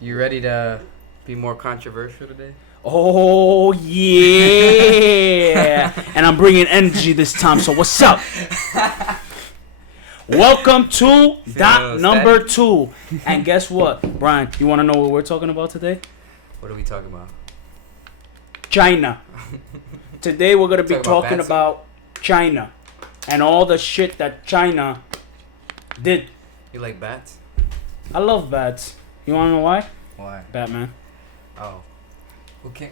You ready to be more controversial today? Oh yeah, and I'm bringing energy this time. So what's up? Welcome to dot number 2. And guess what, Brian? You want to know what we're talking about today? What are we talking about? China. Today we're gonna be talking about China and all the shit that China did. You like bats? I love bats. You wanna know why? Why? Batman. Oh.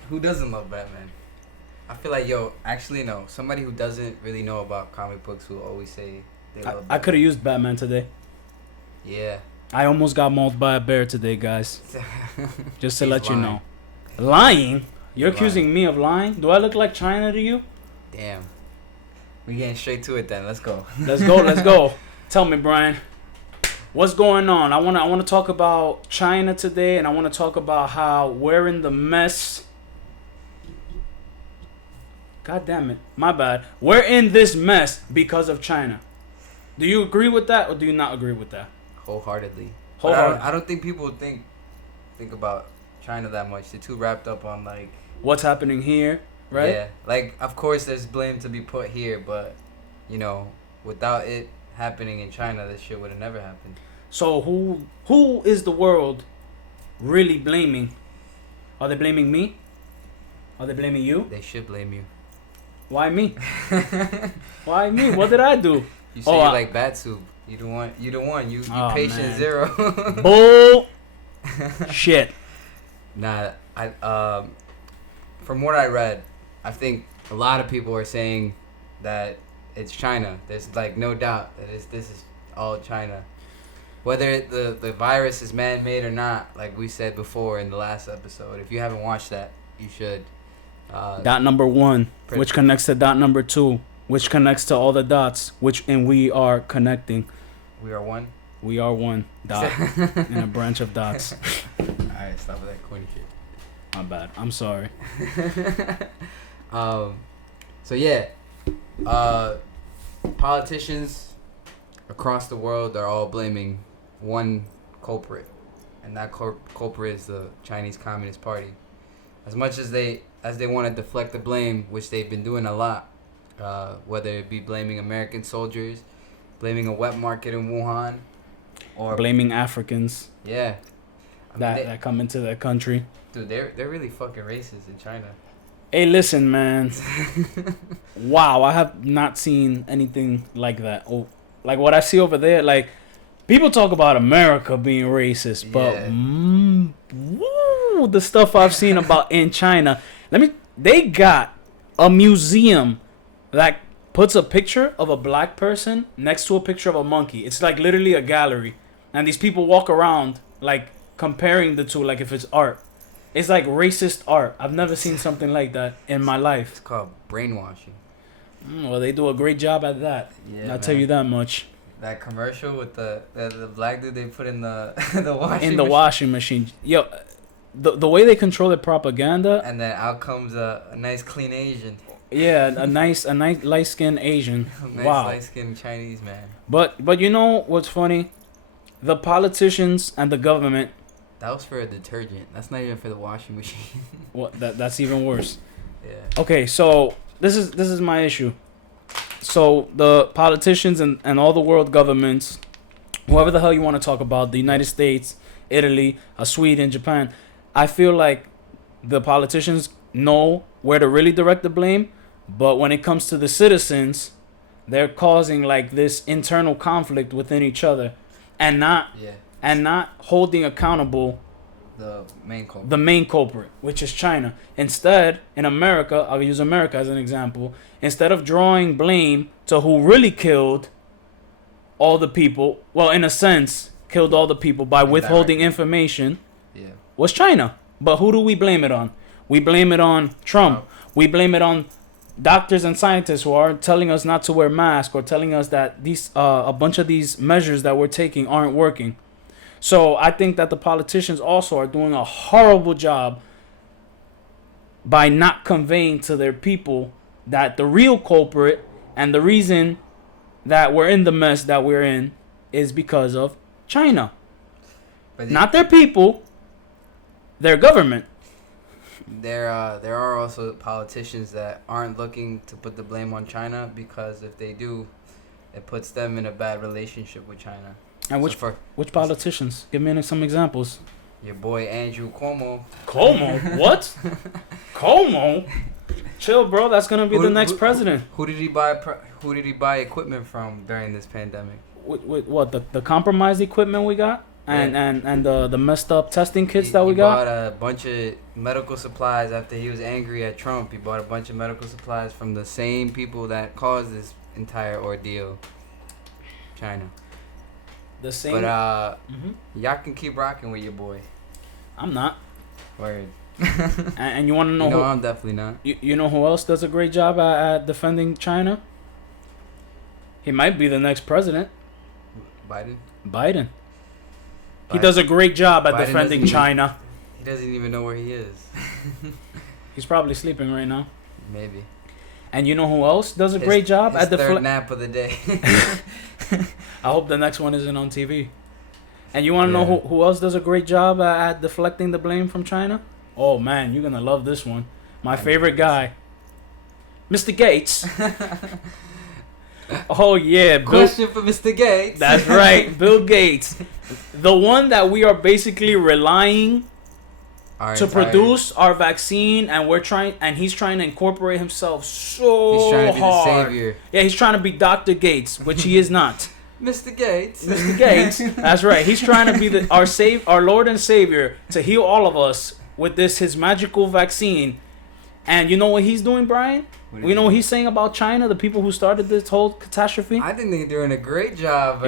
Who doesn't love Batman? I feel like, actually no. Somebody who doesn't really know about comic books will always say they love Batman. I could have used Batman today. Yeah. I almost got mauled by a bear today, guys. Just to let you know. Lying? You're accusing me of lying? Do I look like China to you? Damn. We getting straight to it then. Let's go. Let's go. Tell me, Brian. What's going on? I want to talk about China today, and I want to talk about how we're in the mess. God damn it. My bad. We're in this mess because of China. Do you agree with that, or do you not agree with that? Wholeheartedly. Wholeheartedly. I don't think people think about China that much. They're too wrapped up on like what's happening here, right? Yeah. Like, of course there's blame to be put here, but without it happening in China, this shit would have never happened. So who is the world really blaming? Are they blaming me? Are they blaming you? They should blame you. Why me? Why me? What did I do? You say you like bat soup. You don't want. You patient man. zero. Bull. Shit. Nah. From what I read, I think a lot of people are saying that it's China. There's like no doubt that this is all China. Whether the virus is man-made or not, like we said before in the last episode. If you haven't watched that, you should. Dot number 1, which connects to dot number 2, which connects to all the dots, and we are connecting. We are one? We are one dot in a branch of dots. Alright, stop with that corny shit. My bad. I'm sorry. Politicians across the world are all blaming one culprit, and that culprit is the Chinese Communist Party. As much as they want to deflect the blame, which they've been doing a lot, whether it be blaming American soldiers, blaming a wet market in Wuhan, or blaming Africans. Yeah, that come into their country. Dude, they're really fucking racist in China. Hey, listen, man. Wow, I have not seen anything like that. Oh, like what I see over there, like people talk about America being racist, but the stuff I've seen about in China. They got a museum that puts a picture of a black person next to a picture of a monkey. It's like literally a gallery, and these people walk around like comparing the two, like if it's art. It's like racist art. I've never seen something like that in my life. It's called brainwashing. Well, they do a great job at that. Yeah, I'll tell you that much. That commercial with the black dude they put in the washing machine. Yo, the way they control their propaganda. And then out comes a nice clean Asian. Yeah, a nice light skinned Asian. Nice wow. Light skinned Chinese man. But you know what's funny? The politicians and the government. That was for a detergent. That's not even for the washing machine. What? That's even worse. Yeah. Okay, so this is my issue. So the politicians and all the world governments, whoever the hell you want to talk about, the United States, Italy, Sweden, Japan, I feel like the politicians know where to really direct the blame, but when it comes to the citizens, they're causing like this internal conflict within each other, and not holding accountable the main culprit, which is China. Instead, in America, I'll use America as an example. Instead of drawing blame to who really killed all the people, well, in a sense, killed all the people by withholding information, was China. But who do we blame it on? We blame it on Trump. We blame it on doctors and scientists who are telling us not to wear masks, or telling us that these a bunch of these measures that we're taking aren't working. So I think that the politicians also are doing a horrible job by not conveying to their people that the real culprit and the reason that we're in the mess that we're in is because of China. But Not their people, their government. there are also politicians that aren't looking to put the blame on China, because if they do, it puts them in a bad relationship with China. And which politicians? Give me some examples. Your boy Andrew Cuomo. Cuomo? What? Cuomo? Chill, bro. That's gonna be the next president. Who did he buy? Who did he buy equipment from during this pandemic? What the compromised equipment we got, and the messed up testing kits that we got. He bought a bunch of medical supplies after he was angry at Trump. He bought a bunch of medical supplies from the same people that caused this entire ordeal. China. The same. But y'all can keep rocking with your boy. I'm not. Word. And you want to know? No, I'm definitely not. You know who else does a great job at defending China? He might be the next president. Biden. He does a great job at defending China. He doesn't even know where he is. He's probably sleeping right now. Maybe. And you know who else does a great job at the third nap of the day. I hope the next one isn't on TV. And you want to know who else does a great job at deflecting the blame from China? Oh man, you're gonna love this one. My favorite guy, Mr. Gates. Oh yeah, Question for Mr. Gates. That's right, Bill Gates, the one that we are basically relying to produce our vaccine, and he's trying to incorporate himself so he's trying to be hard. The savior. Yeah, he's trying to be Dr. Gates, which he is not. Mr. Gates. Mr. Gates. That's right. He's trying to be our Lord and Savior to heal all of us with his magical vaccine. And you know what he's doing, Brian? You know what he's saying about China, the people who started this whole catastrophe? I think they're doing a great job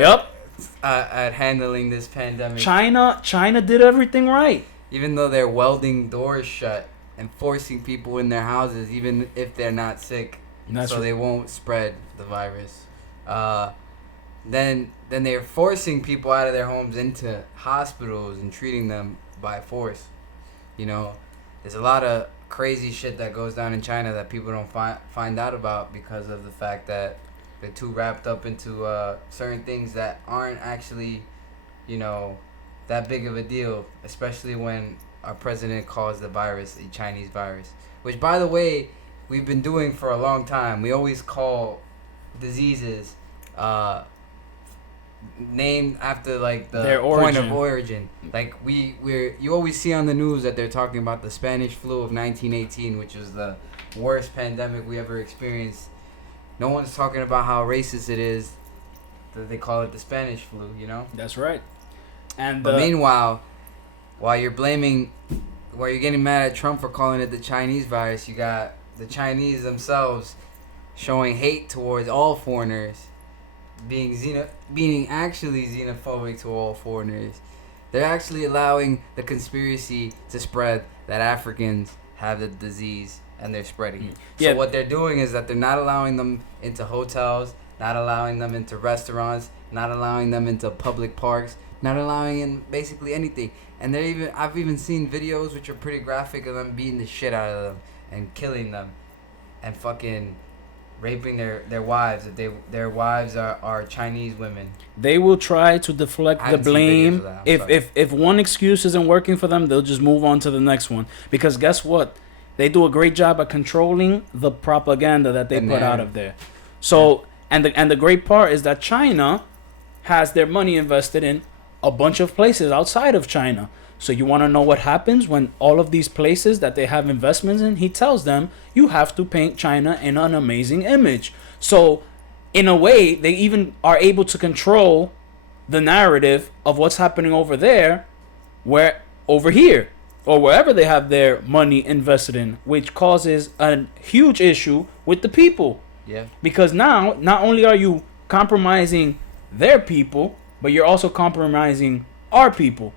at handling this pandemic. China did everything right. Even though they're welding doors shut and forcing people in their houses, even if they're not sick, so they won't spread the virus. Then they're forcing people out of their homes into hospitals and treating them by force. You know, there's a lot of crazy shit that goes down in China that people don't find out about because of the fact that they're too wrapped up into certain things that aren't actually, you know, that big of a deal, especially when our president calls the virus a Chinese virus, which, by the way, we've been doing for a long time. We always call diseases named after like the point of origin. Like you always see on the news that they're talking about the Spanish flu of 1918, which was the worst pandemic we ever experienced. No one's talking about how racist it is that they call it the Spanish flu, you know? That's right. But meanwhile, while you're getting mad at Trump for calling it the Chinese virus, you got the Chinese themselves showing hate towards all foreigners, being actually xenophobic to all foreigners. They're actually allowing the conspiracy to spread that Africans have the disease and they're spreading it. Yeah. So what they're doing is that they're not allowing them into hotels, not allowing them into restaurants, not allowing them into public parks, not allowing in basically anything. And I've even seen videos which are pretty graphic of them beating the shit out of them and killing them and fucking raping their wives if their wives are Chinese women. They will try to deflect the blame. If one excuse isn't working for them, they'll just move on to the next one. Because guess what? They do a great job at controlling the propaganda that they put out of there. So and the great part is that China has their money invested in a bunch of places outside of China. So you want to know what happens when all of these places that they have investments in, he tells them, you have to paint China in an amazing image. So in a way, they even are able to control the narrative of what's happening over there, over here, or wherever they have their money invested in, which causes a huge issue with the people. Yeah. Because now, not only are you compromising their people, but you're also compromising our people.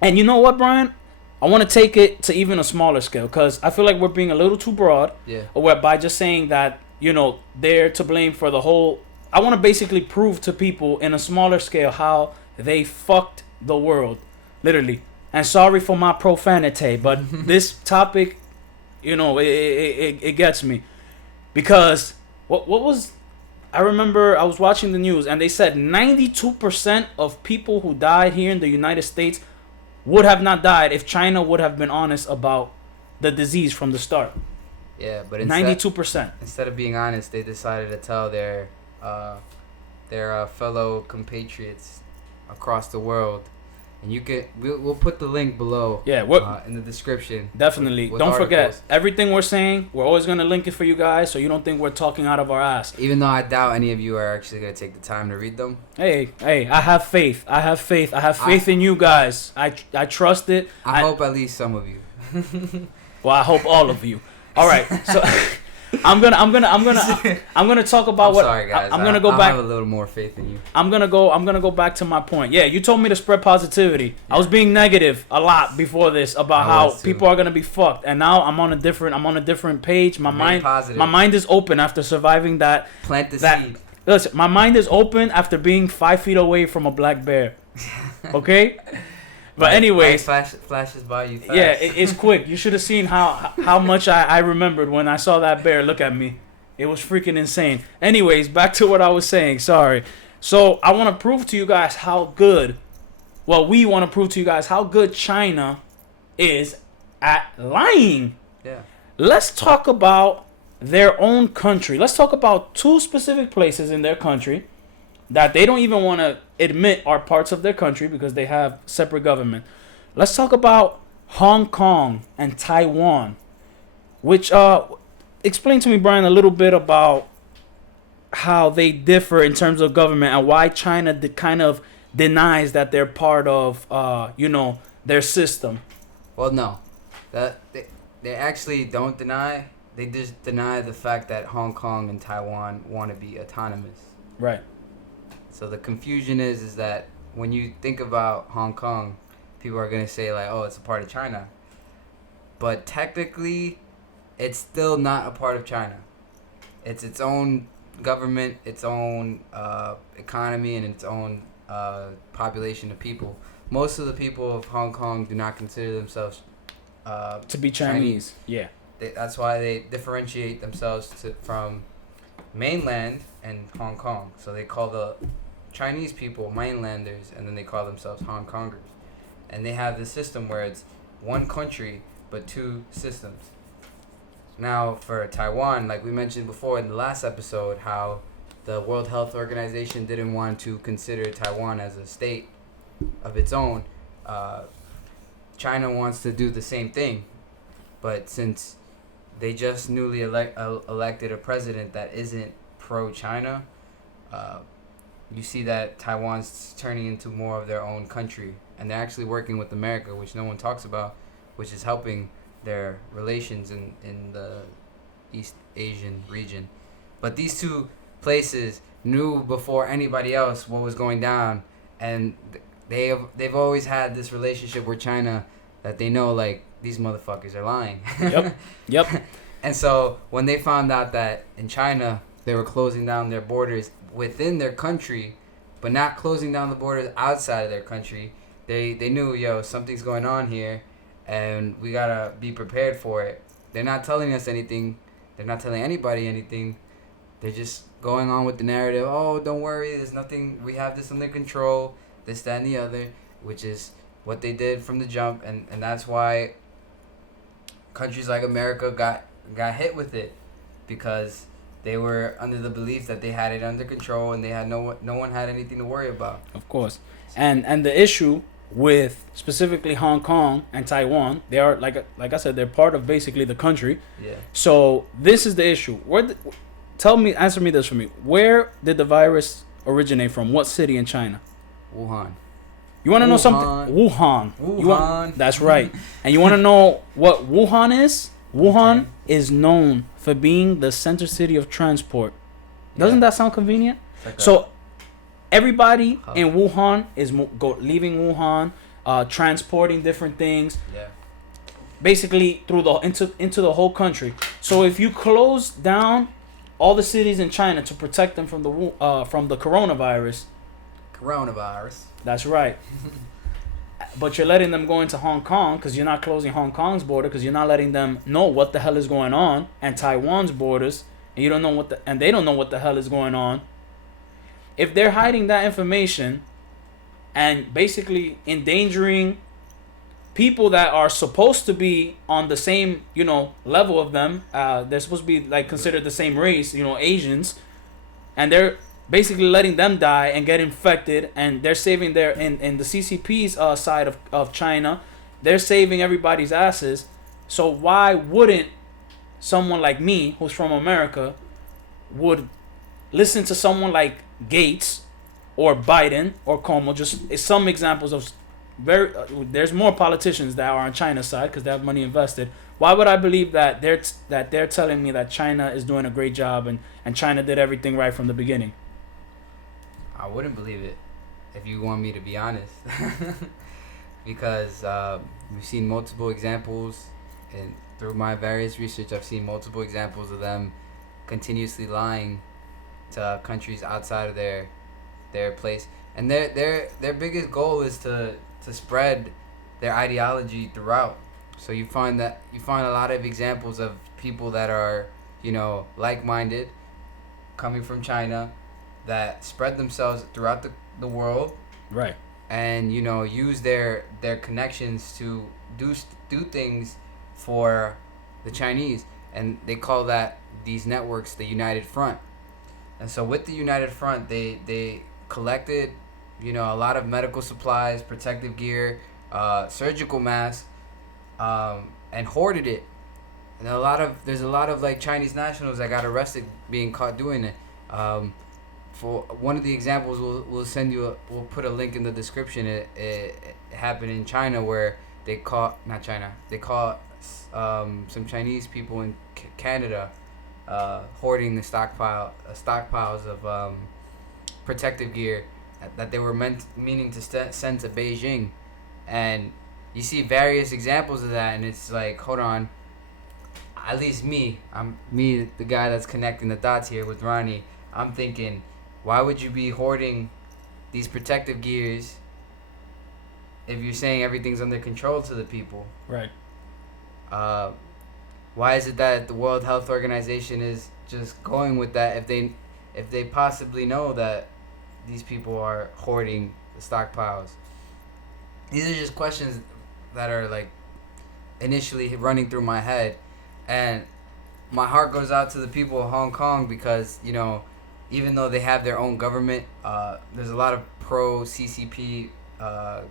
And you know what, Brian? I want to take it to even a smaller scale because I feel like we're being a little too broad. Yeah. By just saying that, you know, they're to blame for the whole. I want to basically prove to people in a smaller scale how they fucked the world, literally. And sorry for my profanity, but this topic, you know, it gets me because what was I remember I was watching the news and they said 92% of people who died here in the United States would have not died if China would have been honest about the disease from the start. Yeah, but 92%. Instead of being honest, they decided to tell their fellow compatriots across the world. And we'll put the link below. Yeah, in the description. Definitely. With don't articles. forget, everything we're saying, we're always going to link it for you guys so you don't think we're talking out of our ass. Even though I doubt any of you are actually going to take the time to read them. Hey, I have faith. I have faith in you guys. I trust it. I hope at least some of you. Well, I hope all of you. All right. So I'm gonna talk about I'm what sorry, guys. I'm gonna go back. I have a little more faith in you. I'm gonna go back to my point. Yeah, you told me to spread positivity. I was being negative a lot before this about how people are gonna be fucked, and now I'm on a different page. My mind is open after surviving that. Plant the seed. Listen, my mind is open after being 5 feet away from a black bear. Okay. But anyways, flashes by you fast. Yeah, it's quick. You should have seen how much I remembered when I saw that bear look at me. It was freaking insane. Anyways, back to what I was saying. Sorry. So I want to prove to you guys how good. Well, we want to prove to you guys how good China is at lying. Yeah. Let's talk about their own country. Let's talk about 2 specific places in their country that they don't even want to admit are parts of their country because they have separate government. Let's talk about Hong Kong and Taiwan, which explain to me, Brian, a little bit about how they differ in terms of government and why China kind of denies that they're part of their system. Well, no, they actually don't deny. They just deny the fact that Hong Kong and Taiwan want to be autonomous. Right. So the confusion is that when you think about Hong Kong, people are going to say like, oh, it's a part of China. But technically, it's still not a part of China. It's its own government, its own economy, and its own population of people. Most of the people of Hong Kong do not consider themselves to be Chinese. Yeah. That's why they differentiate themselves from mainland and Hong Kong. So they call the Chinese people mainlanders, and then they call themselves Hong Kongers. And they have this system where it's one country but 2 systems. Now for Taiwan, like we mentioned before in the last episode, how the World Health Organization didn't want to consider Taiwan as a state of its own. China wants to do the same thing, but since they just newly elected a president that isn't pro-China, you see that Taiwan's turning into more of their own country, and they're actually working with America, which no one talks about, which is helping their relations in the East Asian region. But these 2 places knew before anybody else what was going down, and they've always had this relationship with China that they know, like, these motherfuckers are lying. Yep. And so when they found out that in China they were closing down their borders within their country, but not closing down the borders outside of their country, they knew, something's going on here, and we gotta be prepared for it. They're not telling us anything. They're not telling anybody anything. They're just going on with the narrative. Oh, don't worry, there's nothing. We have this under control. This, that, and the other, which is what they did from the jump, and that's why countries like America got hit with it, because they were under the belief that they had it under control and they had no one had anything to worry about. Of course. And the issue with specifically Hong Kong and Taiwan, they are like I said, they're part of basically the country. Yeah. So this is the issue. Answer me this for me. Where did the virus originate from? What city in China? Wuhan. You want to know something? Wuhan. That's right. And you want to know what Wuhan is? Wuhan is known for being the center city of transport. Doesn't that sound convenient? Like so everybody in Wuhan is leaving Wuhan, transporting different things. Yeah. Basically through into the whole country. So if you close down all the cities in China to protect them from the coronavirus. That's right. But you're letting them go into Hong Kong because you're not closing Hong Kong's border, because you're not letting them know what the hell is going on, and Taiwan's borders, and you don't know and they don't know what the hell is going on. If they're hiding that information and basically endangering people that are supposed to be on the same, level of them, they're supposed to be like considered the same race, Asians, and they're basically letting them die and get infected, and they're saving their in the CCP's side of China, they're saving everybody's asses. So why wouldn't someone like me, who's from America, would listen to someone like Gates or Biden or Cuomo? Just some examples of there's more politicians that are on China's side because they have money invested. Why would I believe that they're telling me that China is doing a great job and China did everything right from the beginning? I wouldn't believe it if you want me to be honest. Because we've seen multiple examples, and through my various research, I've seen multiple examples of them continuously lying to countries outside of their place, and their biggest goal is to spread their ideology throughout. So you find a lot of examples of people that are like-minded, coming from China, that spread themselves throughout the world, right? And use their connections to do things for the Chinese, and they call these networks the United Front. And so with the United Front, they collected a lot of medical supplies, protective gear, surgical masks, and hoarded it. And there's a lot of like Chinese nationals that got arrested being caught doing it. For one of the examples, we'll put a link in the description. It happened in China where they caught some Chinese people in Canada hoarding the stockpiles of protective gear that they were meaning to send to Beijing. And you see various examples of that, and it's like, hold on. At least I'm the guy that's connecting the dots here with Ronnie. I'm thinking, why would you be hoarding these protective gears if you're saying everything's under control to the people? Right. Why is it that the World Health Organization is just going with that if they possibly know that these people are hoarding the stockpiles? These are just questions that are like initially running through my head, and my heart goes out to the people of Hong Kong because even though they have their own government, there's a lot of pro-CCP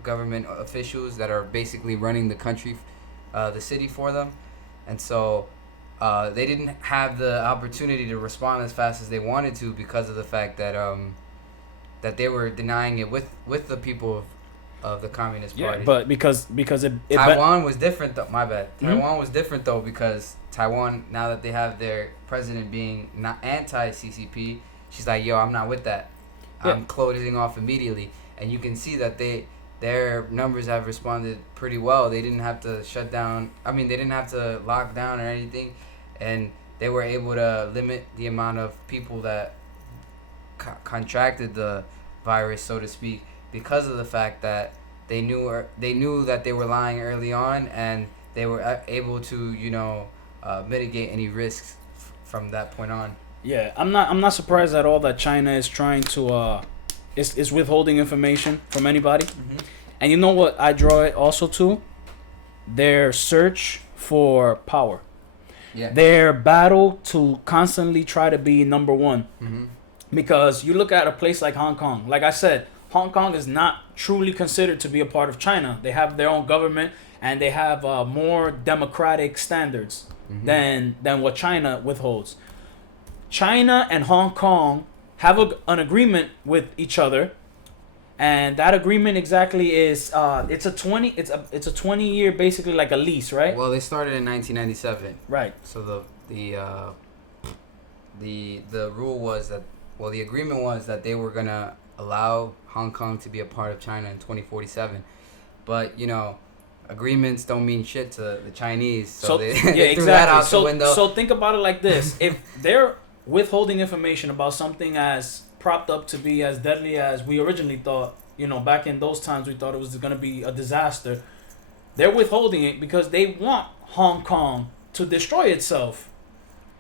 government officials that are basically running the country, the city for them. And so they didn't have the opportunity to respond as fast as they wanted to because of the fact that that they were denying it with the people of the Communist Party. Yeah, but because Taiwan was different though. My bad. Mm-hmm. Taiwan was different though because Taiwan, now that they have their president being not anti-CCP, she's like, yo, I'm not with that. Yeah. I'm closing off immediately. And you can see that their numbers have responded pretty well. They didn't have to shut down. I mean, they didn't have to lock down or anything. And they were able to limit the amount of people that contracted the virus, so to speak, because of the fact that they knew that they were lying early on, and they were able to mitigate any risks from that point on. Yeah, I'm not surprised at all that China is trying to is withholding information from anybody. Mm-hmm. And you know what I draw it also to? Their search for power. Yeah. Their battle to constantly try to be number one. Mm-hmm. Because you look at a place like Hong Kong. Like I said, Hong Kong is not truly considered to be a part of China. They have their own government, and they have more democratic standards than what China withholds. China and Hong Kong have an agreement with each other, and that agreement exactly is it's a 20-year basically like a lease, right? Well, they started in 1997. Right. So the rule was that, well, the agreement was that they were gonna allow Hong Kong to be a part of China in 2047, but agreements don't mean shit to the Chinese, so they, they threw that out the window. So think about it like this: if they're withholding information about something as propped up to be as deadly as we originally thought, back in those times we thought it was going to be a disaster. They're withholding it because they want Hong Kong to destroy itself.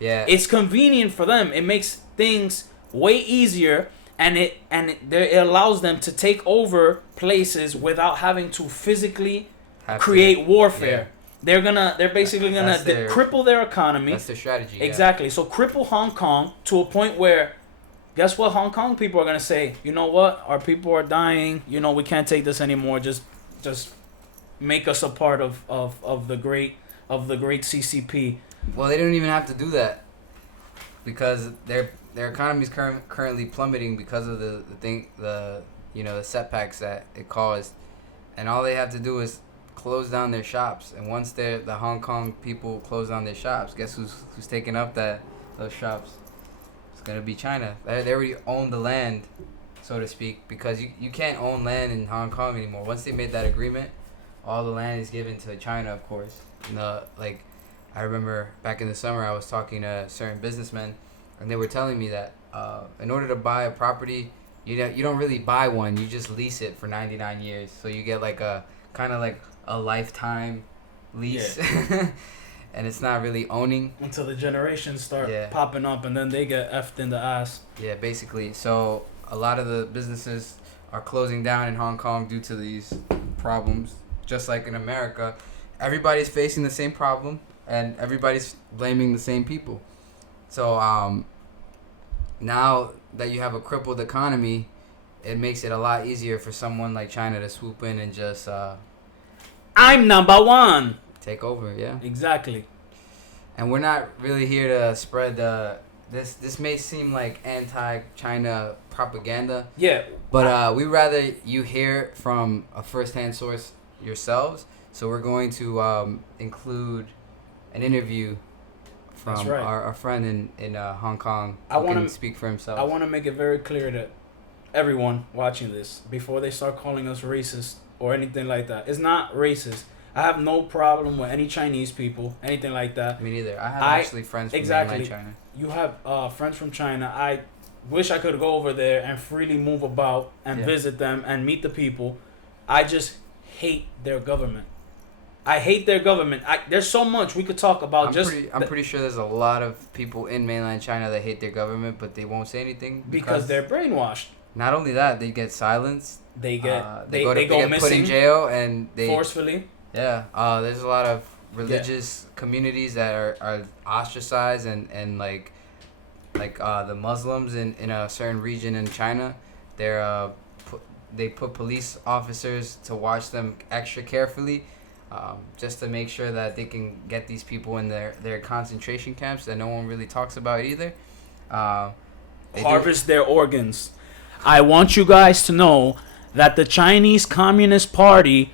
Yeah. It's convenient for them. It makes things way easier, and it allows them to take over places without having to physically create warfare. Yeah. They're basically gonna cripple their economy. That's their strategy. Exactly. So cripple Hong Kong to a point where, guess what? Hong Kong people are gonna say, you know what? Our people are dying. You know, we can't take this anymore. Just make us a part of the great CCP. Well, they don't even have to do that because their economy is currently plummeting because of the setbacks that it caused, and all they have to do is close down their shops. And once the Hong Kong people close down their shops, guess who's taking up those shops? It's gonna be China. They already own the land, so to speak, because you can't own land in Hong Kong anymore. Once they made that agreement, all the land is given to China, of course. I remember back in the summer I was talking to certain businessmen, and they were telling me that in order to buy a property, you don't really buy one, you just lease it for 99 years. So you get like a kind of like a lifetime lease. Yeah. And it's not really owning until the generations start popping up, and then they get effed in the ass. Yeah, basically. So a lot of the businesses are closing down in Hong Kong due to these problems. Just like in America, everybody's facing the same problem, and everybody's blaming the same people. So now that you have a crippled economy, it makes it a lot easier for someone like China to swoop in and just I'm number one. Take over, yeah. Exactly. And we're not really here to spread this may seem like anti-China propaganda. Yeah. But we rather you hear from a first-hand source yourselves. So we're going to include an interview from our friend in Hong Kong who can speak for himself. I want to make it very clear to everyone watching this before they start calling us racist or anything like that. It's not racist. I have no problem with any Chinese people, anything like that. Me neither. I have actually friends from mainland China. You have friends from China. I wish I could go over there and freely move about and visit them and meet the people. I just hate their government. I hate their government. There's so much we could talk about. I'm pretty sure there's a lot of people in mainland China that hate their government, but they won't say anything because they're brainwashed. Not only that, they get silenced. They get they go missing, put in jail, and they forcefully. Yeah, there's a lot of religious communities that are ostracized, and like the Muslims in a certain region in China, they put police officers to watch them extra carefully, just to make sure that they can get these people in their concentration camps that no one really talks about either. Harvest their organs. I want you guys to know that the Chinese Communist Party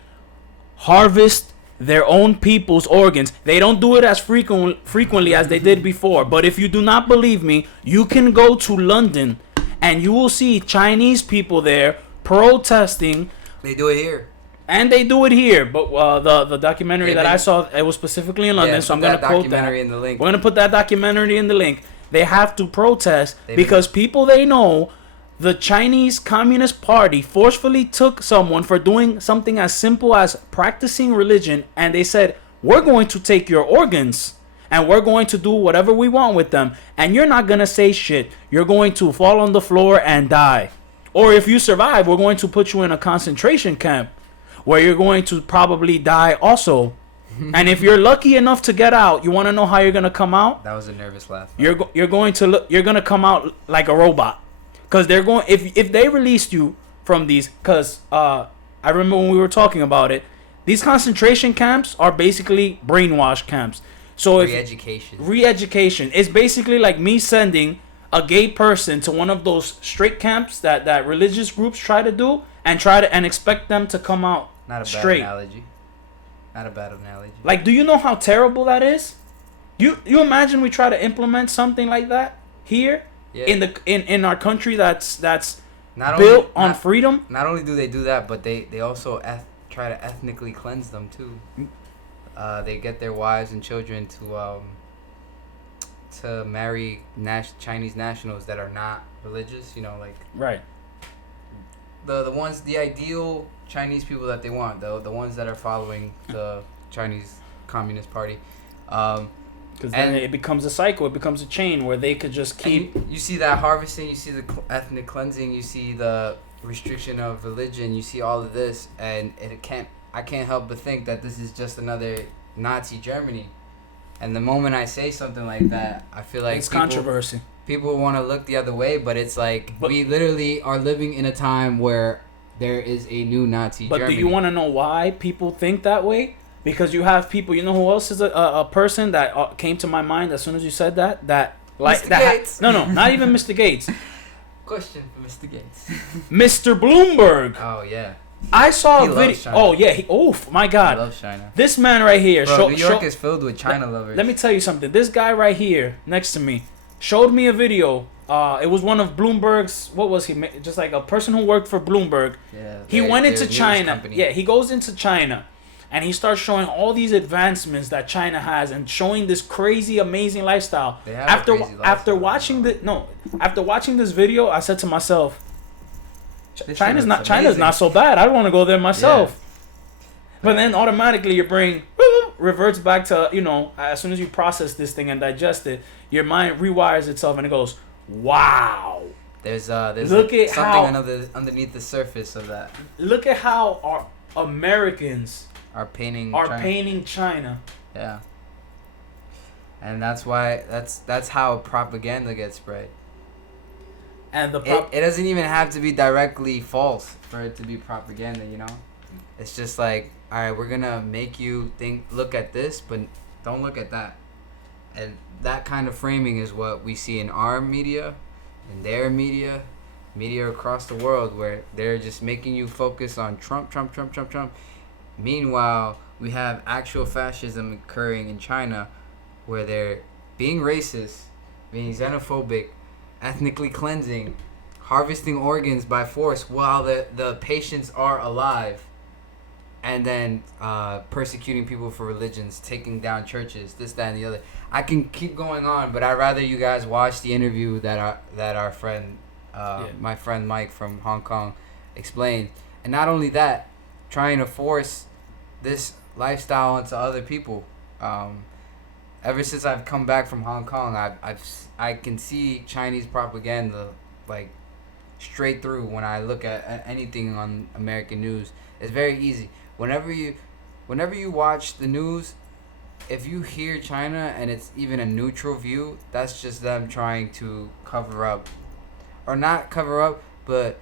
harvest their own people's organs. They don't do it as frequently as they did before. But if you do not believe me, you can go to London and you will see Chinese people there protesting. They do it here. And they do it here. But the documentary that I saw, it was specifically in London, so I'm going to quote that. In the link. We're going to put that documentary in the link. They have to protest because people they know, the Chinese Communist Party forcefully took someone for doing something as simple as practicing religion, and they said, we're going to take your organs and we're going to do whatever we want with them, and you're not going to say shit. You're going to fall on the floor and die. Or if you survive, we're going to put you in a concentration camp where you're going to probably die also. And if you're lucky enough to get out, you want to know how you're going to come out? That was a nervous laugh. You're going to come out like a robot. Because they're going, if they released you from these, because I remember when we were talking about it, these concentration camps are basically brainwash camps. So re-education. It's basically like me sending a gay person to one of those straight camps that religious groups try to do and expect them to come out straight. Not a bad analogy. Like, do you know how terrible that is? You imagine we try to implement something like that here? Yeah. In our country that's built on freedom. Not only do they do that, but they also try to ethnically cleanse them too. They get their wives and children to marry Chinese nationals that are not religious. Right. The ideal Chinese people that they want, the ones that are following the Chinese Communist Party. Because then it becomes a cycle. It becomes a chain where they could just keep. You see that harvesting. You see the ethnic cleansing. You see the restriction of religion. You see all of this, and I can't help but think that this is just another Nazi Germany. And the moment I say something like that, I feel like it's controversy. People want to look the other way, but it's like we literally are living in a time where there is a new Nazi Germany. But do you want to know why people think that way? Because you have people. You know who else is a person that came to my mind as soon as you said that? That like Mr. that. Gates. No, not even Mr. Gates. Question for Mr. Gates. Mr. Bloomberg. Oh yeah. I saw He a loves video. China. Oh yeah. My God. I love China. This man right here. Bro, New York is filled with China lovers. Let me tell you something. This guy right here next to me showed me a video. It was one of Bloomberg's. What was he? Just like a person who worked for Bloomberg. Yeah. He went into news China. company. Yeah, he goes into China, and he starts showing all these advancements that China has, and showing this crazy, amazing lifestyle. They have a crazy lifestyle. After watching this video, I said to myself, China's not amazing. so bad. I want to go there myself. Yeah. But then automatically your brain reverts back to, as soon as you process this thing and digest it, your mind rewires itself and it goes, wow. There's something underneath the surface of that. Look at how our Americans are painting China. Yeah. And that's why that's how propaganda gets spread. And it doesn't even have to be directly false for it to be propaganda, It's just like, all right, we're gonna make you look at this, but don't look at that. And that kind of framing is what we see in our media, in their media across the world, where they're just making you focus on Trump. Meanwhile, we have actual fascism occurring in China, where they're being racist, being xenophobic, ethnically cleansing, harvesting organs by force while the patients are alive, and then persecuting people for religions, taking down churches, this, that, and the other. I can keep going on, but I'd rather you guys watch the interview that our friend, my friend Mike from Hong Kong, explained. And not only that, trying to force this lifestyle onto other people. Ever since I've come back from Hong Kong, I can see Chinese propaganda like straight through when I look at anything on American news. It's very easy. Whenever you watch the news, if you hear China and it's even a neutral view, that's just them trying to cover up, or not cover up, but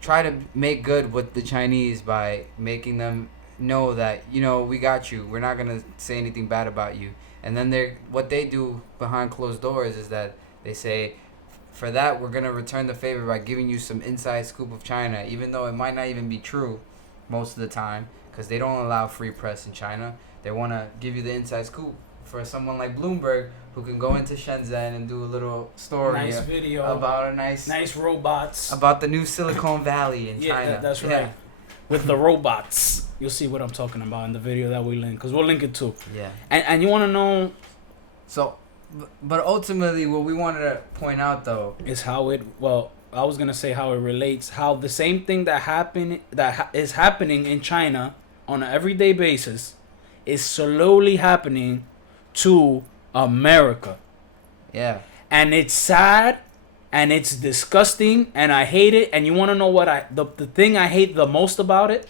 try to make good with the Chinese by making them know that, we got you. We're not gonna say anything bad about you. And then what they do behind closed doors is that they say, for that, we're going to return the favor by giving you some inside scoop of China, even though it might not even be true most of the time, because they don't allow free press in China. They want to give you the inside scoop for someone like Bloomberg, who can go into Shenzhen and do a little story video about nice robots, about the new Silicon Valley in China. Yeah, that's right. With the robots. You'll see what I'm talking about in the video that we link, because we'll link it too. Yeah. And you want to know... So, but ultimately what we wanted to point out, though... is how it... Well, I was going to say how it relates. How the same thing that is happening in China on an everyday basis is slowly happening to America. Yeah. And it's sad... and it's disgusting, and I hate it. And you want to know what the thing I hate the most about it?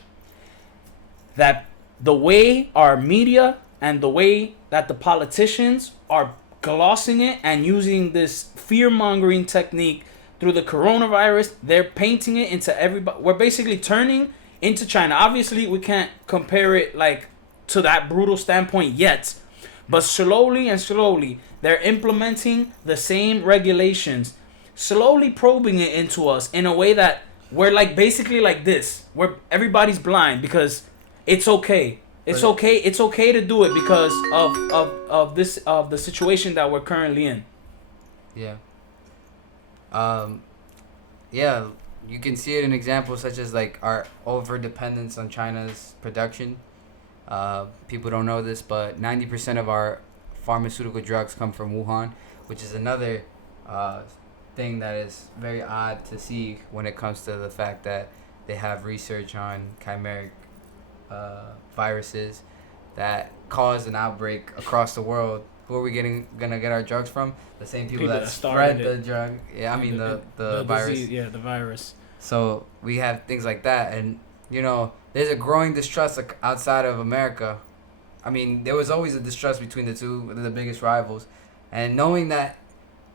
That the way our media and the way that the politicians are glossing it and using this fear-mongering technique through the coronavirus, they're painting it into everybody. We're basically turning into China. Obviously, we can't compare it like to that brutal standpoint yet. But slowly, they're implementing the same regulations, slowly probing it into us in a way that we're like basically like this, where everybody's blind because it's okay. It's okay to do it because of the situation that we're currently in. Yeah. Yeah, you can see it in examples such as like our over dependence on China's production. People don't know this, but 90% of our pharmaceutical drugs come from Wuhan, which is another thing that is very odd to see when it comes to the fact that they have research on chimeric viruses that cause an outbreak across the world, who are we gonna get our drugs from? The same people that started spread the drug. Yeah, I mean the virus. Disease, yeah, the virus. So we have things like that, and you know, there's a growing distrust outside of America. I mean, there was always a distrust between the two, the biggest rivals, and knowing that,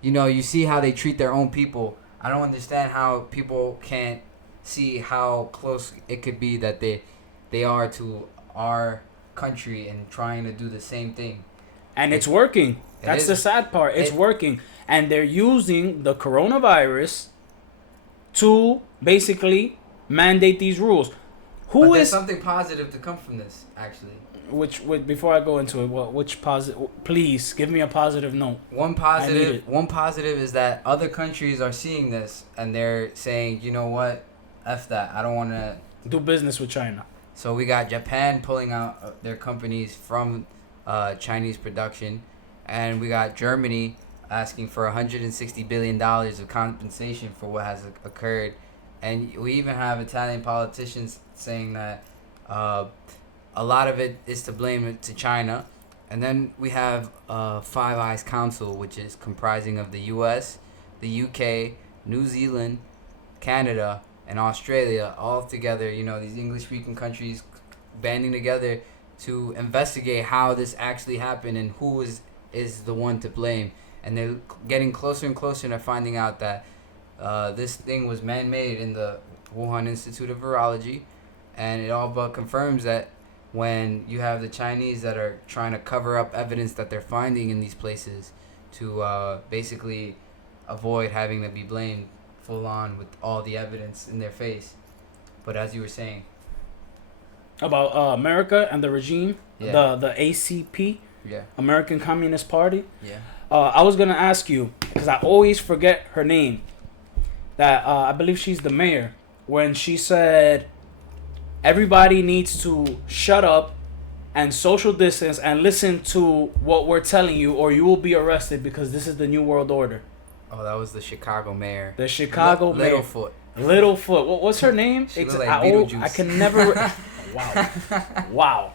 you know, you see how they treat their own people. I don't understand how people can't see how close it could be that they are to our country and trying to do the same thing. And it's working. That's the sad part. It's working. And they're using the coronavirus to basically mandate these rules. But there's something positive to come from this, actually. Which before I go into it, which positive? Please give me a positive note. One positive is that other countries are seeing this and they're saying, you know what, F that. I don't want to do business with China. So we got Japan pulling out their companies from Chinese production, and we got Germany asking for $160 billion of compensation for what has occurred, and we even have Italian politicians saying that a lot of it is to blame to China. And then we have Five Eyes Council, which is comprising of the U.S., the U.K., New Zealand, Canada, and Australia, all together, you know, these English-speaking countries banding together to investigate how this actually happened and who is the one to blame. And they're getting closer and closer to finding out that this thing was man-made in the Wuhan Institute of Virology, and it all but confirms that when you have the Chinese that are trying to cover up evidence that they're finding in these places to basically avoid having to be blamed full on with all the evidence in their face. But as you were saying about America and the regime, the ACP, American Communist Party. I was gonna ask you because I always forget her name. That I believe she's the mayor, when she said everybody needs to shut up and social distance and listen to what we're telling you, or you will be arrested because this is the new world order. Oh, that was the Chicago mayor. The Chicago mayor. Littlefoot. Littlefoot. What's her name? She looked like Beetlejuice. I can never. Wow.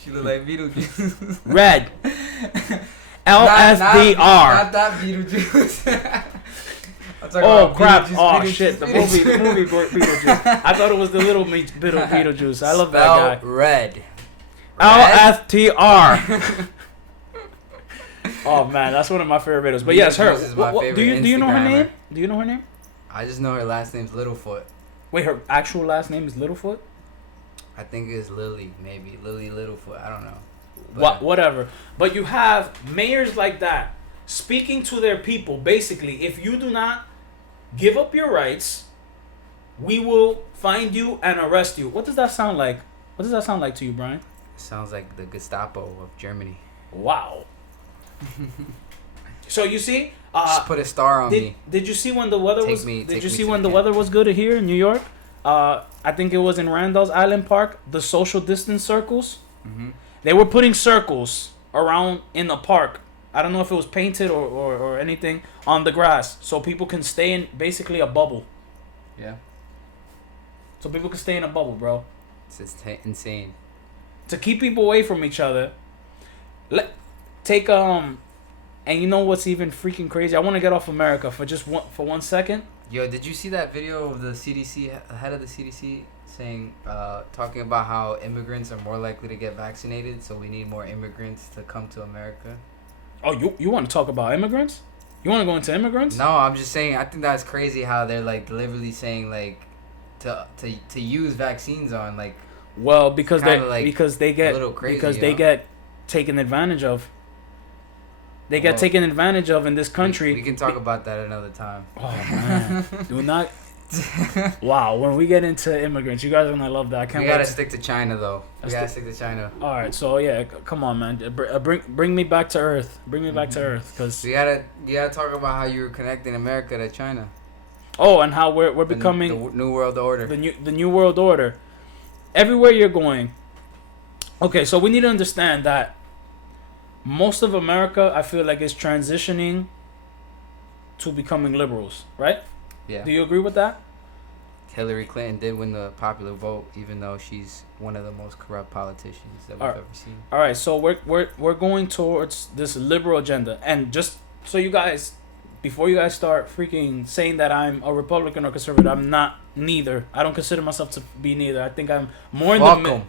She looked like Beetlejuice. Red. LSDR. Not that Beetlejuice. Oh crap! Oh shit! The movie Beetlejuice. I thought it was the little Beetlejuice. I love that guy. Red. LSTR. Oh man, that's one of my favorite videos. But yes, her. Do you know her name? Do you know her name? I just know her last name's Littlefoot. Wait, her actual last name is Littlefoot? I think it's Lily, maybe Lily Littlefoot. I don't know. Whatever. But you have mayors like that speaking to their people. Basically, if you do not give up your rights, we will find you and arrest you. What does that sound like? What does that sound like to you, Brian? It sounds like the Gestapo of Germany. Wow. So you see, just put a star on me. Did you see when the weather was? Did you see when the weather was good here in New York? I think it was in Randall's Island Park. The social distance circles. Mm-hmm. They were putting circles around in the park. I don't know if it was painted or anything on the grass, so people can stay in basically a bubble. Yeah. So people can stay in a bubble, bro. It's just insane. To keep people away from each other. And you know what's even freaking crazy? I want to get off America for just 1 second. Yo, did you see that video of the CDC, head of the CDC, saying, talking about how immigrants are more likely to get vaccinated, so we need more immigrants to come to America? Oh, you want to talk about immigrants? You want to go into immigrants? No, I'm just saying, I think that's crazy how they're, like, deliberately saying, like, to use vaccines on, like... Well, because they get taken advantage of. They get taken advantage of in this country. We can talk about that another time. Oh, man. Do not... Wow, when we get into immigrants, you guys are going to love that. We got to stick to China, though. We got to stick to China. All right, so, yeah, come on, man. Bring me back to Earth. Bring me back to Earth, because... You gotta talk about how you're connecting America to China. Oh, and how we're becoming... The New World Order. The New World Order. Everywhere you're going. Okay, so we need to understand that most of America, I feel like, is transitioning to becoming liberals, right? Yeah. Do you agree with that? Hillary Clinton did win the popular vote, even though she's one of the most corrupt politicians that we've ever seen. All right, so we're going towards this liberal agenda, and just so you guys, before you guys start freaking saying that I'm a Republican or conservative, I'm not neither. I don't consider myself to be neither. I think I'm more in the middle.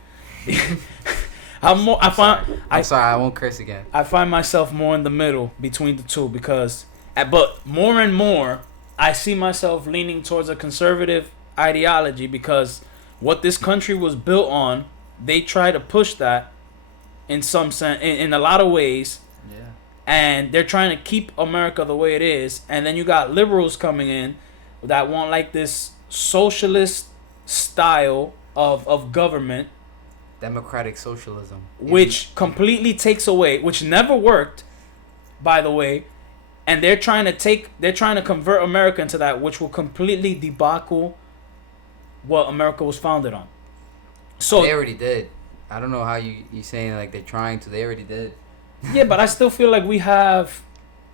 I'm sorry, I won't curse again. I find myself more in the middle between the two because, but more and more, I see myself leaning towards a conservative ideology because what this country was built on, they try to push that in some sense, in a lot of ways. Yeah. And they're trying to keep America the way it is, and then you got liberals coming in that want like this socialist style of government, democratic socialism, which completely takes away, which never worked, by the way, and they're trying to convert America into that, which will completely debacle what America was founded on. So they already did. I don't know how you saying like they're trying to. They already did. Yeah, but I still feel like we have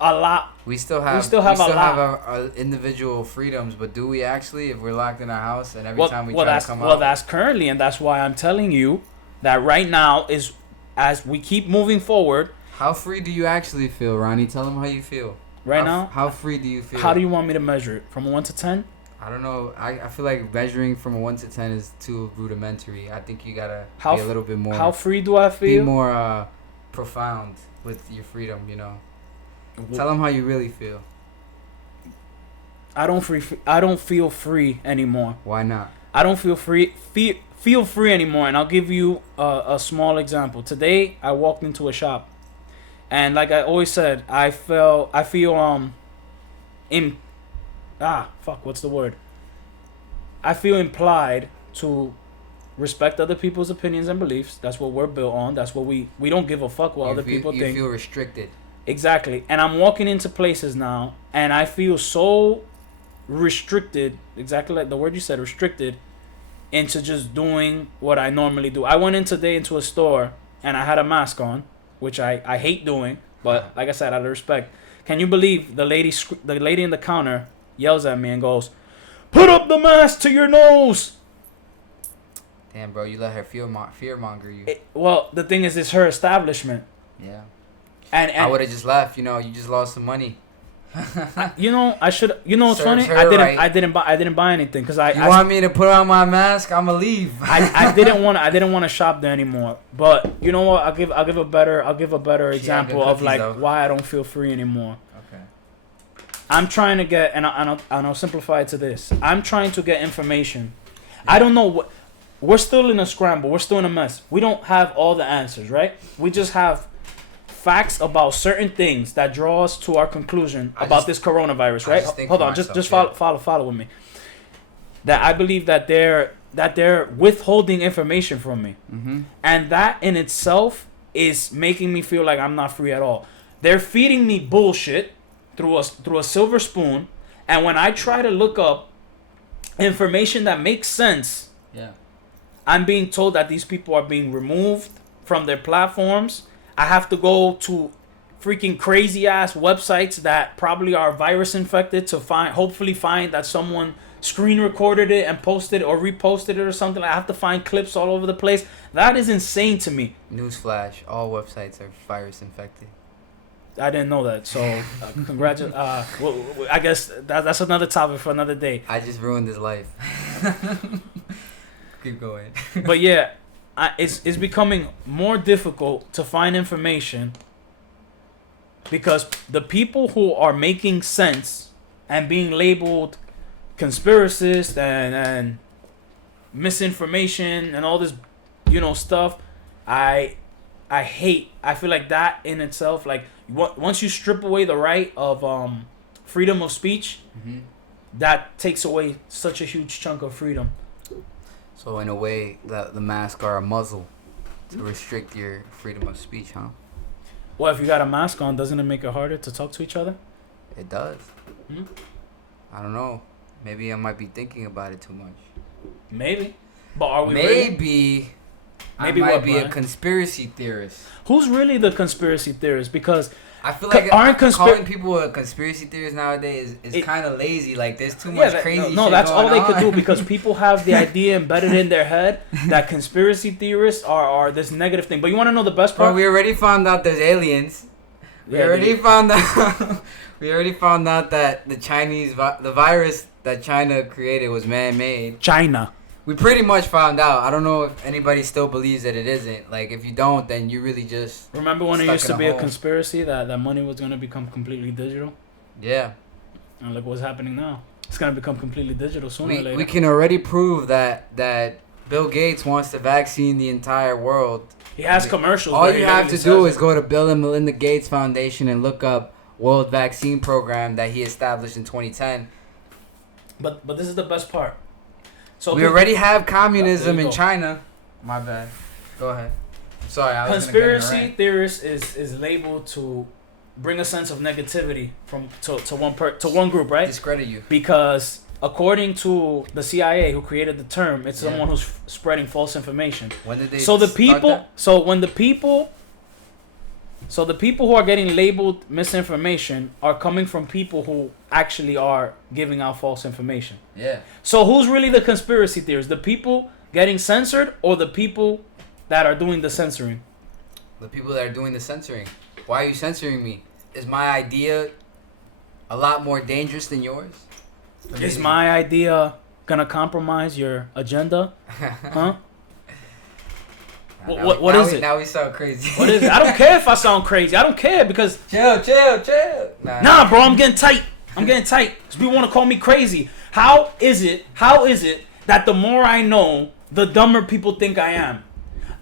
a lot. We still have our individual freedoms, but do we actually? If we're locked in our house and every time we try to come out. Well, that's currently, and that's why I'm telling you that right now is as we keep moving forward. How free do you actually feel, Ronnie? Tell them how you feel. How free do you feel? How do you want me to measure it? From 1 to 10? I don't know. I feel like measuring from a 1 to 10 is too rudimentary. I think you gotta be a little bit more. How free do I feel? Be more profound with your freedom. You know. Tell them how you really feel. I don't feel free anymore. Why not? I don't feel free. Feel free anymore, and I'll give you a small example. Today, I walked into a shop, and like I always said, I feel what's the word? I feel implied to respect other people's opinions and beliefs. That's what we're built on. That's what we don't give a fuck what other people think. You feel restricted. Exactly. And I'm walking into places now, and I feel so restricted, exactly like the word you said, restricted, into just doing what I normally do. I went in today into a store, and I had a mask on, which I hate doing, but like I said, out of respect. Can you believe the lady in the counter yells at me and goes, "Put up the mask to your nose!" Damn, bro, you let her fearmonger you. Well, the thing is, it's her establishment. Yeah. And I would have just left. You know, you just lost some money. I should. You know what's funny? I didn't buy anything because I. You want me to put on my mask? I'ma leave. I didn't want to shop there anymore. But you know what? I'll give a better example of like why I don't feel free anymore. Okay. I'm trying to get, and I'll simplify it to this. I'm trying to get information. Yeah. I don't know what. We're still in a scramble. We're still in a mess. We don't have all the answers, right? We just have facts about certain things that draw us to our conclusion about this coronavirus, right? Hold on, just follow with me. That I believe that they're withholding information from me, and that in itself is making me feel like I'm not free at all. They're feeding me bullshit through a silver spoon, and when I try to look up information that makes sense, I'm being told that these people are being removed from their platforms. I have to go to freaking crazy ass websites that probably are virus infected to hopefully find that someone screen recorded it and posted or reposted it or something. I have to find clips all over the place. That is insane to me. Newsflash: all websites are virus infected. I didn't know that. So congratulations. Well, I guess that's another topic for another day. I just ruined his life. Keep going. But yeah. It's becoming more difficult to find information because the people who are making sense and being labeled conspiracists and misinformation and all this, stuff, I hate. I feel like that in itself, like once you strip away the right of freedom of speech, that takes away such a huge chunk of freedom. So in a way, the mask are a muzzle to restrict your freedom of speech, huh? Well, if you got a mask on, doesn't it make it harder to talk to each other? It does. I don't know. Maybe I might be thinking about it too much. Maybe. But are we Maybe Maybe I might what, be Brian? a conspiracy theorist. Who's really the conspiracy theorist? Because I feel like calling people a conspiracy theorist nowadays is kind of lazy. Like, there's too much crazy shit. No, that's all they could do, on. because people have the idea embedded in their head that conspiracy theorists are this negative thing. But you want to know the best part? Bro, we already found out there's aliens. We already found out. We already found out that the virus that China created was man-made. China. We pretty much found out. I don't know if anybody still believes that it isn't. Like, if you don't, then you really just remember when it stuck used in to be a hole. conspiracy that money was going to become completely digital? Yeah. And look what's happening now. It's going to become completely digital sooner or later. We can already prove that Bill Gates wants to vaccine the entire world. He has commercials. All you have to do is it. go to Bill and Melinda Gates Foundation and look up World Vaccine Program that he established in 2010. But this is the best part. So we already have communism There you in go. China. My bad. Go ahead. Sorry, I was conspiracy theorist is labeled to bring a sense of negativity to one group, right? Discredit you. Because according to the CIA, who created the term, it's someone who's spreading false information. When did they So the start people, that? so the people who are getting labeled misinformation are coming from people who actually are giving out false information. Yeah. So who's really the conspiracy theorists? The people getting censored or the people that are doing the censoring? The people that are doing the censoring. Why are you censoring me? Is my idea a lot more dangerous than yours? Is my idea gonna compromise your agenda? Huh? What is it? Now we sound crazy. What is it? I don't care if I sound crazy. I don't care because Chill. nah, bro, I'm getting tight. Cause people want to call me crazy. How is it that the more I know, the dumber people think I am?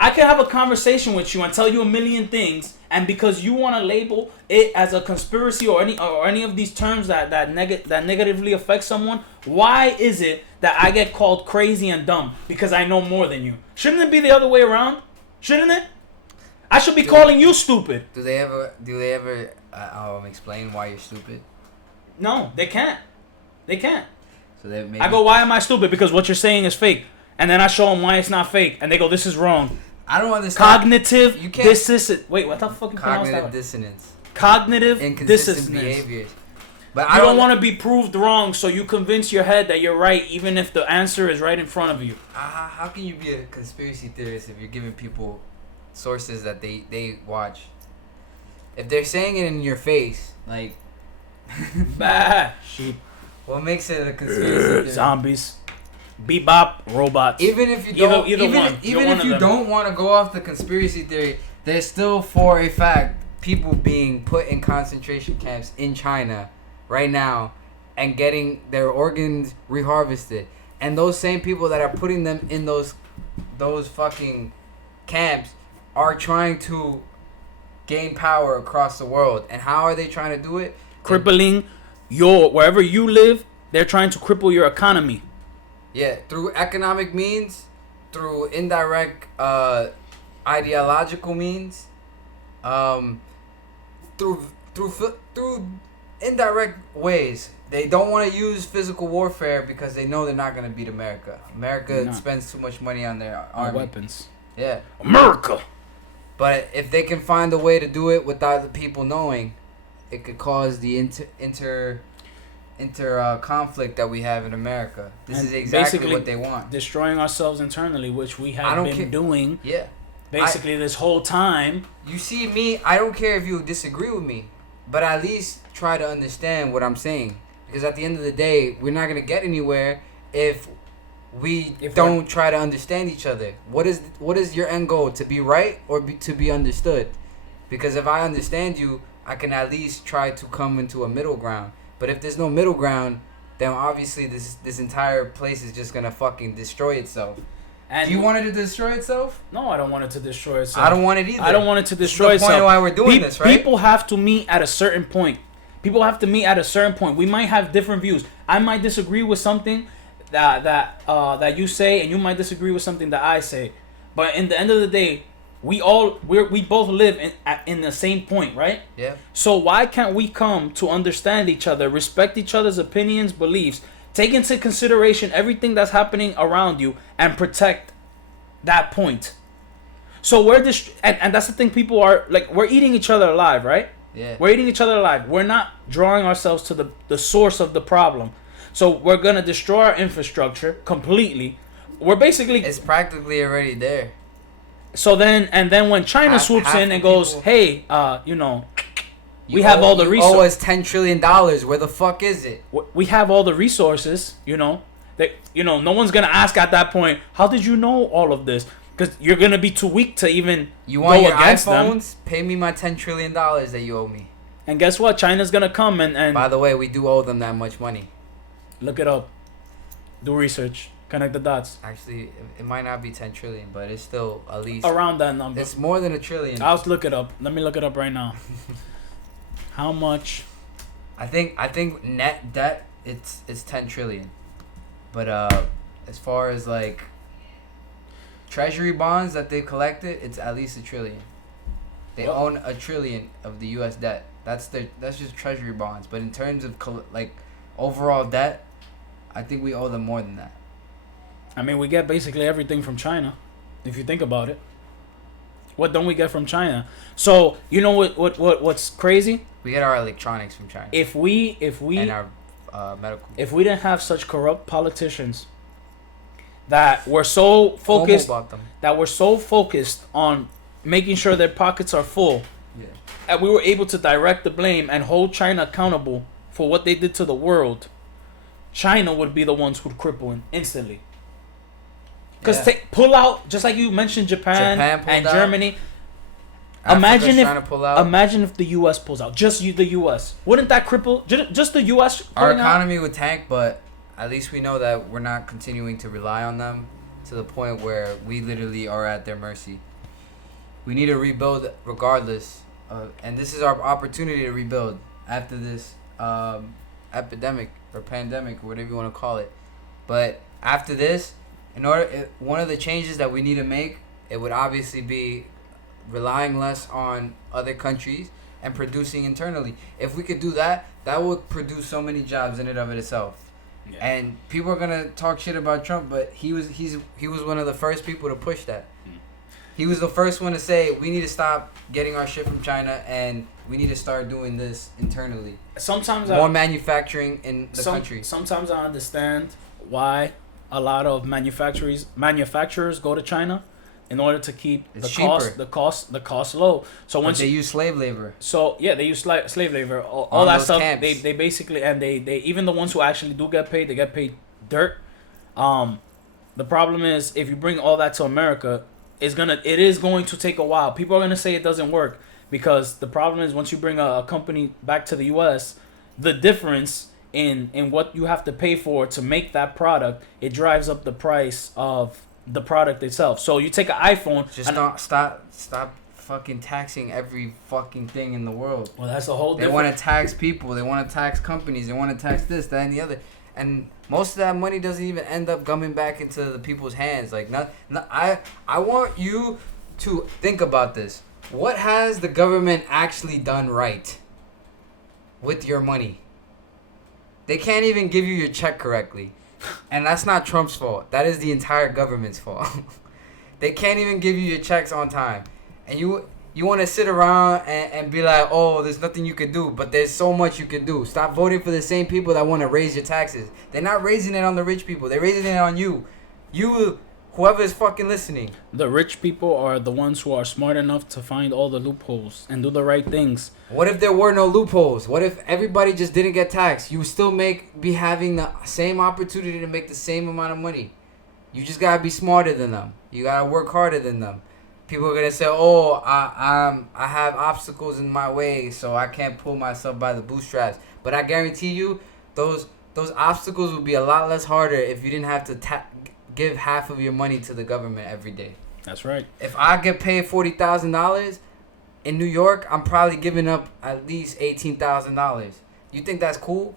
I can have a conversation with you and tell you a million things, and because you want to label it as a conspiracy or any of these terms that negatively affect someone, why is it that I get called crazy and dumb because I know more than you? Shouldn't it be the other way around? Shouldn't it? I should be calling you stupid. Do they ever explain why you're stupid? No, they can't. So they maybe I go, why am I stupid? Because what you're saying is fake. And then I show them why it's not fake. And they go, this is wrong. I don't understand. Cognitive You can't- dissonance. Wait, what the fuck you pronounce Cognitive that? dissonance. Cognitive Inconsistent dissonance. behaviors. But You don't want to be proved wrong, so you convince your head that you're right, even if the answer is right in front of you. How can you be a conspiracy theorist if you're giving people sources that they watch? If they're saying it in your face, like, Bah. Sheep. what makes it a conspiracy theory? Zombies. Bebop. Robots. Even if you don't, Either one. even One if of you them. don't want to go off the conspiracy theory, there's still, for a fact, people being put in concentration camps in China right now and getting their organs reharvested. And those same people that are putting them in those fucking camps are trying to gain power across the world. And how are they trying to do it? Crippling wherever you live, they're trying to cripple your economy. Yeah, through economic means, through indirect ideological means, through indirect ways. They don't want to use physical warfare because they know they're not going to beat America. America spends too much money on their army. Weapons. Yeah. America. But if they can find a way to do it without the people knowing, it could cause the inter conflict that we have in America. This is exactly what they want. Destroying ourselves internally, which we have been doing. Yeah. Basically, this whole time. You see me, I don't care if you disagree with me, but at least try to understand what I'm saying. Because at the end of the day, we're not going to get anywhere if we don't try to understand each other. What is your end goal? To be right or to be understood? Because if I understand you, I can at least try to come into a middle ground. But if there's no middle ground, then obviously this entire place is just going to fucking destroy itself. And do you want it to destroy itself? No, I don't want it to destroy itself. I don't want it either. I don't want it to destroy itself. That's the point why we're doing this, right? People have to meet at a certain point. We might have different views. I might disagree with something that you say, and you might disagree with something that I say. But in the end of the day, we both live in the same point, right? Yeah. So why can't we come to understand each other, respect each other's opinions, beliefs, take into consideration everything that's happening around you, and protect that point? So we're and that's the thing. People are like, we're eating each other alive, right? Yeah. We're eating each other alive. We're not drawing ourselves to the source of the problem. So we're gonna destroy our infrastructure completely. We're basically It's practically already there. So then when China swoops in and goes, people, hey, we have all the resources. You owe us $10 trillion. Where the fuck is it? We have all the resources, that no one's gonna ask at that point, how did you know all of this? Because you're gonna be too weak to even you want go your against iPhones? them. Pay me my $10 trillion that you owe me. And guess what? China's gonna come and by the way, we do owe them that much money. Look it up. Do research. Connect the dots. Actually, it might not be 10 trillion, but it's still at least around that number. It's more than $1 trillion. I'll look it up. Let me look it up right now. How much? I think net debt it's 10 trillion. But as far as like treasury bonds that they collected, it's at least $1 trillion. They own $1 trillion of the U.S. debt. That's just treasury bonds. But in terms of like overall debt, I think we owe them more than that. I mean, we get basically everything from China, if you think about it. What don't we get from China? So you know what's crazy? We get our electronics from China. If we and our medical. If we didn't have such corrupt politicians that were so focused on making sure their pockets are full, and we were able to direct the blame and hold China accountable for what they did to the world, China would be the ones who'd cripple instantly. Because pull out, just like you mentioned, Japan and out. Germany. Imagine if the U.S. pulls out. Just the U.S. Wouldn't that cripple just the U.S. Our economy would tank, but at least we know that we're not continuing to rely on them to the point where we literally are at their mercy. We need to rebuild regardless, and this is our opportunity to rebuild after this epidemic or pandemic or whatever you want to call it. But after this, one of the changes that we need to make, it would obviously be relying less on other countries and producing internally. If we could do that, that would produce so many jobs in and of itself. Yeah. And people are gonna talk shit about Trump, but he was one of the first people to push that. He was the first one to say we need to stop getting our shit from China and we need to start doing this internally. Sometimes more manufacturing in the country. Sometimes I understand why a lot of manufacturers go to China in order to keep the cost low. So once they use slave labor. So yeah, they use slave labor. All that stuff. Camps. They basically, and they even the ones who actually do get paid, they get paid dirt. The problem is if you bring all that to America, it is going to take a while. People are gonna say it doesn't work because the problem is once you bring a company back to the U.S., the difference in what you have to pay for to make that product, it drives up the price of the product itself. So you take an iPhone. Just stop fucking taxing every fucking thing in the world. Well, that's a whole different. They want to tax people. They want to tax companies. They want to tax this, that, and the other. And most of that money doesn't even end up coming back into the people's hands. Like, I want you to think about this. What has the government actually done right with your money? They can't even give you your check correctly. And that's not Trump's fault. That is the entire government's fault. They can't even give you your checks on time. And you want to sit around and be like, oh, there's nothing you can do. But there's so much you can do. Stop voting for the same people that want to raise your taxes. They're not raising it on the rich people. They're raising it on you. Whoever is fucking listening. The rich people are the ones who are smart enough to find all the loopholes and do the right things. What if there were no loopholes? What if everybody just didn't get taxed? You would still be having the same opportunity to make the same amount of money. You just gotta be smarter than them. You gotta work harder than them. People are gonna say, "Oh, I have obstacles in my way, so I can't pull myself by the bootstraps." But I guarantee you, those obstacles would be a lot less harder if you didn't have to give half of your money to the government every day. That's right. If I get paid $40,000 in New York, I'm probably giving up at least $18,000. You think that's cool?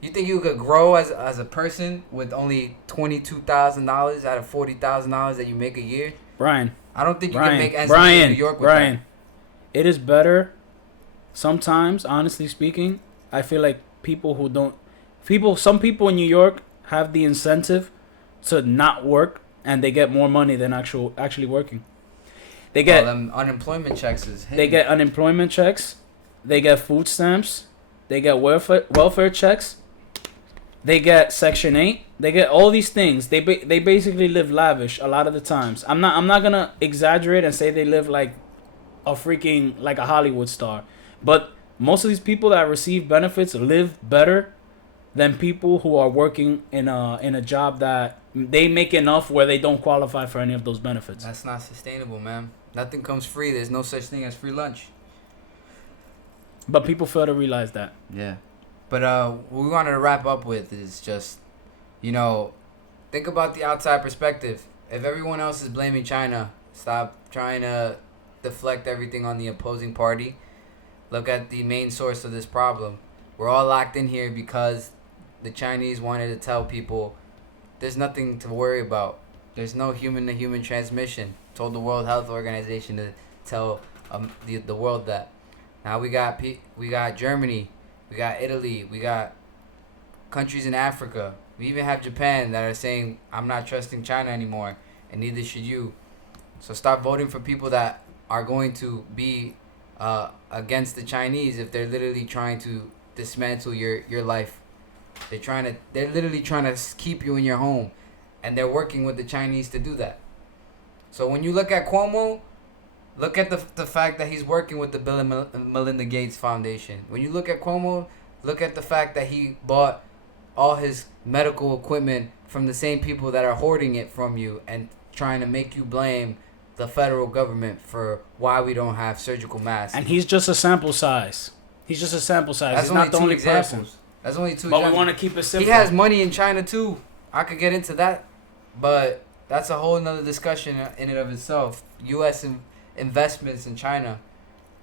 You think you could grow as a person with only $22,000 out of $40,000 that you make a year? Brian, I don't think you can make ends meet in New York with that. It is better. Sometimes, honestly speaking, I feel like some people in New York have the incentive to not work and they get more money than actually working. They get them unemployment checks is hitting. They get unemployment checks. They get food stamps. They get welfare checks. They get Section 8. They get all these things. They basically live lavish a lot of the times. I'm not gonna exaggerate and say they live like a Hollywood star, but most of these people that receive benefits live better than people who are working in a job that they make enough where they don't qualify for any of those benefits. That's not sustainable, man. Nothing comes free. There's no such thing as free lunch. But people fail to realize that. Yeah. But what we wanted to wrap up with is just, think about the outside perspective. If everyone else is blaming China, stop trying to deflect everything on the opposing party. Look at the main source of this problem. We're all locked in here because the Chinese wanted to tell people there's nothing to worry about. There's no human-to-human transmission. Told the World Health Organization to tell the world that. Now we got Germany, we got Italy, we got countries in Africa. We even have Japan that are saying, I'm not trusting China anymore, and neither should you. So start voting for people that are going to be against the Chinese if they're literally trying to dismantle your life. They're literally trying to keep you in your home, and they're working with the Chinese to do that. So when you look at Cuomo, look at the fact that he's working with the Bill and Melinda Gates Foundation. When you look at Cuomo, look at the fact that he bought all his medical equipment from the same people that are hoarding it from you and trying to make you blame the federal government for why we don't have surgical masks. And he's just a sample size. He's not the only person. That's only two examples. But we want to keep it simple. He has money in China too. I could get into that, but that's a whole nother discussion in and of itself. U.S. investments in China.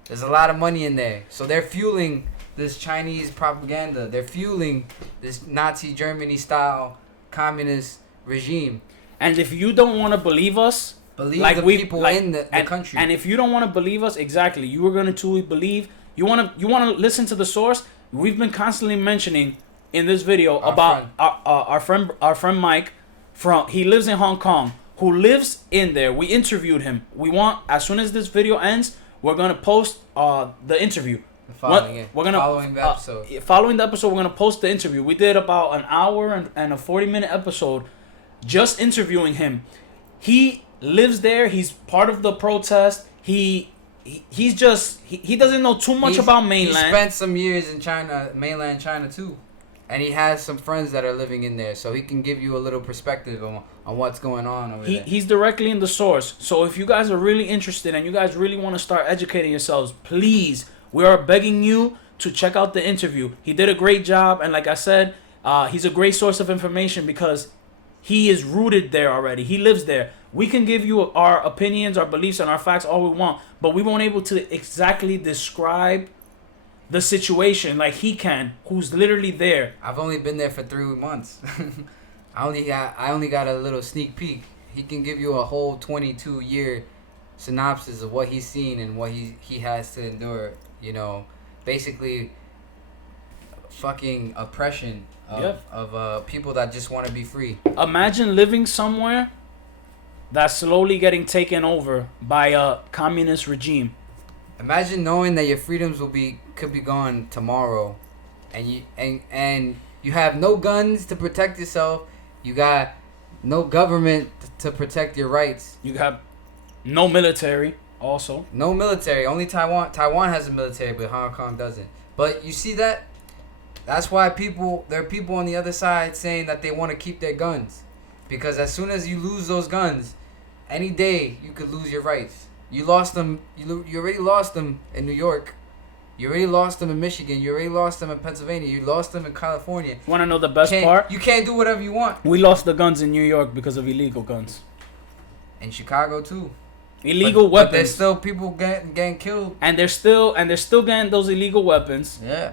There's a lot of money in there. So they're fueling this Chinese propaganda. They're fueling this Nazi Germany style communist regime. And if you don't want to believe us, in the country. And if you don't want to believe us, exactly, you are going to believe. You want to listen to the source. We've been constantly mentioning in this video our friend Mike he lives in Hong Kong, who lives in there. We interviewed him. We want, as soon as this video ends, we're gonna post the interview. Following the episode. Following the episode, we're gonna post the interview. We did about an hour and a 40-minute episode just interviewing him. He lives there. He's part of the protest. He doesn't know too much about mainland. He spent some years in China, mainland China too. And he has some friends that are living in there, so he can give you a little perspective on what's going on over there. He's directly in the source. So if you guys are really interested and you guys really want to start educating yourselves, please, we are begging you to check out the interview. He did a great job, and like I said, he's a great source of information because he is rooted there already. He lives there. We can give you our opinions, our beliefs, and our facts all we want, but we won't able to exactly describe the situation like he can, who's literally there. I've only been there for 3 months. I only got a little sneak peek. He can give you a whole 22-year synopsis of what he's seen and what he has to endure. Basically, fucking oppression of people that just want to be free. Imagine living somewhere that's slowly getting taken over by a communist regime. Imagine knowing that your freedoms could be gone tomorrow, and you have no guns to protect yourself. You got no government to protect your rights. You have no military. Also, no military. Only Taiwan. Taiwan has a military, but Hong Kong doesn't. But you see that? That's why there are people on the other side saying that they want to keep their guns, because as soon as you lose those guns, any day you could lose your rights. You lost them. You already lost them in New York. You already lost them in Michigan. You already lost them in Pennsylvania. You lost them in California. Want to know the best part? You can't do whatever you want. We lost the guns in New York because of illegal guns. In Chicago too. Illegal weapons. But there's still people getting killed. And they're still getting those illegal weapons. Yeah.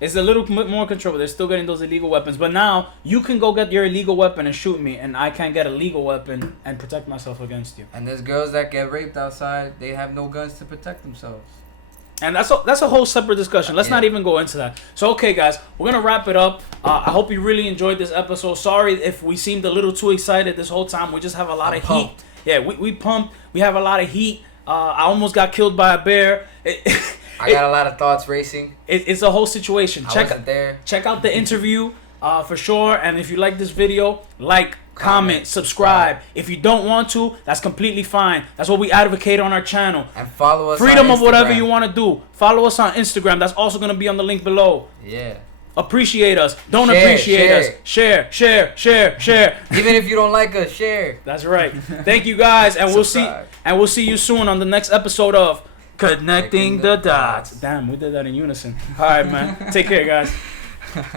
It's a little bit more control. They're still getting those illegal weapons. But now you can go get your illegal weapon and shoot me, and I can't get a legal weapon and protect myself against you. And there's girls that get raped outside. They have no guns to protect themselves. And that's a whole separate discussion. Let's not even go into that. So, okay, guys, we're going to wrap it up. I hope you really enjoyed this episode. Sorry if we seemed a little too excited this whole time. We just have a lot of heat. Yeah, we pumped. We have a lot of heat. I almost got killed by a bear. I got a lot of thoughts racing. It's a whole situation. I wasn't there. Check out the interview for sure. And if you like this video, like, comment, subscribe. If you don't want to, that's completely fine. That's what we advocate on our channel. And follow us. Freedom on of whatever Instagram. you want to do. Follow us on Instagram. That's also going to be on the link below. Yeah. Appreciate us. Don't Share, appreciate us. Share. Even if you don't like us, share. That's right. Thank you guys, and we'll see you soon on the next episode of Connecting the Dots. Damn, we did that in unison. All right, man. Take care, guys.